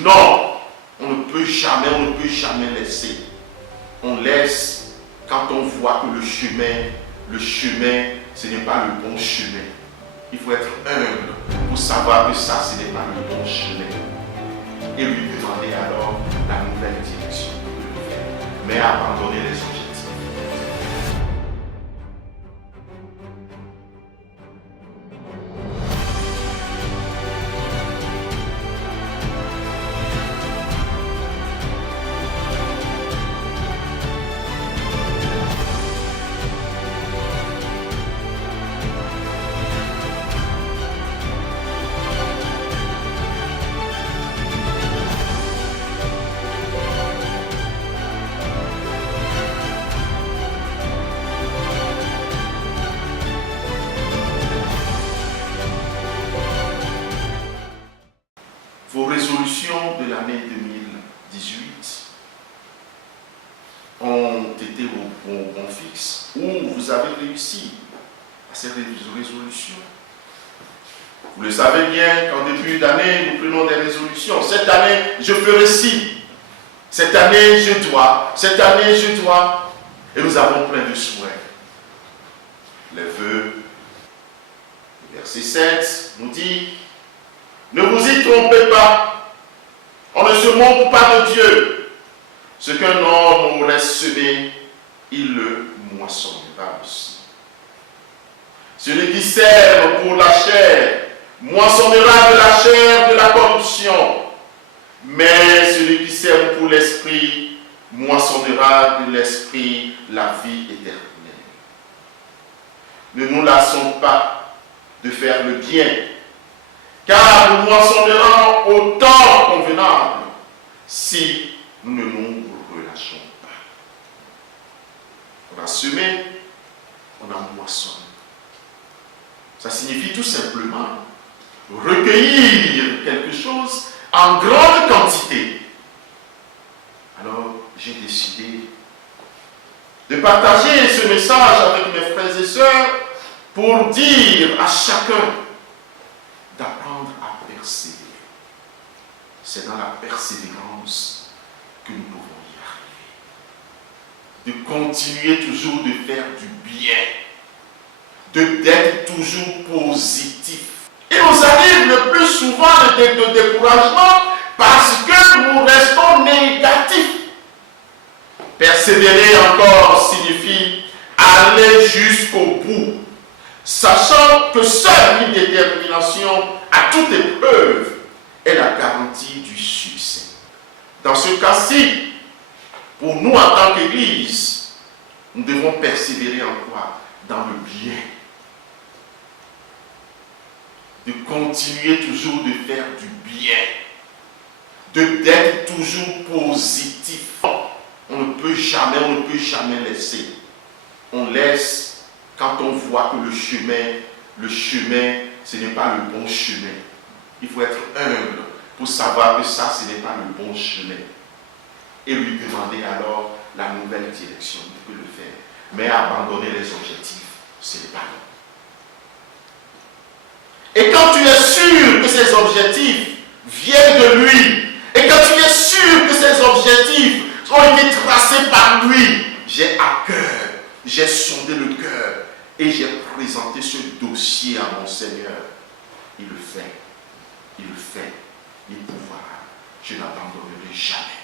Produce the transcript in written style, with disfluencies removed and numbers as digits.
Non, on ne peut jamais laisser. On laisse quand on voit que le chemin, ce n'est pas le bon chemin. Il faut être humble pour savoir que ça, ce n'est pas le bon chemin. Et lui demander alors la nouvelle direction de le faire. Mais abandonner les objectifs. Vos résolutions de l'année 2018 ont été au bon fixe, ou vous avez réussi à ces résolutions. Vous le savez bien qu'en début d'année, nous prenons des résolutions. Cette année, je ferai ci. Cette année, je dois. Cette année, je dois. Et nous avons plein de souhaits. Les vœux. Verset 7 nous dit: ne vous y trompez pas. On ne se moque pas de Dieu. Ce qu'un homme aurait semé, il le moissonnera aussi. Celui qui sème pour la chair moissonnera de la chair de la corruption. Mais celui qui sème pour l'esprit moissonnera de l'esprit la vie éternelle. Ne nous lassons pas de faire le bien, car nous moissonnerons au temps convenable si nous ne nous relâchons pas. On a semé, on a moissonné. Ça signifie tout simplement recueillir quelque chose en grande quantité. Alors, j'ai décidé de partager ce message avec mes frères et sœurs pour dire à chacun d'apprendre à persévérer. C'est dans la persévérance que nous pouvons y arriver. De continuer toujours de faire du bien, d'être toujours positif. Il nous arrive le plus souvent de découragement parce que nous restons négatifs. Persévérer encore signifie aller jusqu'au bout, sachant que seule une détermination à toute épreuve est la garantie du succès. Dans ce cas-ci, pour nous en tant qu'Église, nous devons persévérer en quoi? Dans le bien. De continuer toujours de faire du bien, d'être toujours positif. On ne peut jamais laisser. On laisse quand on voit que le chemin, ce n'est pas le bon chemin. Il faut être humble pour savoir que ça, ce n'est pas le bon chemin. Et lui demander alors la nouvelle direction. Il peut le faire. Mais abandonner les objectifs, ce n'est pas bon. Et quand tu es sûr que ces objectifs viennent de lui, et quand tu es sûr que ces objectifs ont été tracés par lui, j'ai à cœur, j'ai sondé le cœur, et j'ai présenté ce dossier à mon Seigneur. Il le fait, il pourra. Je n'abandonnerai jamais.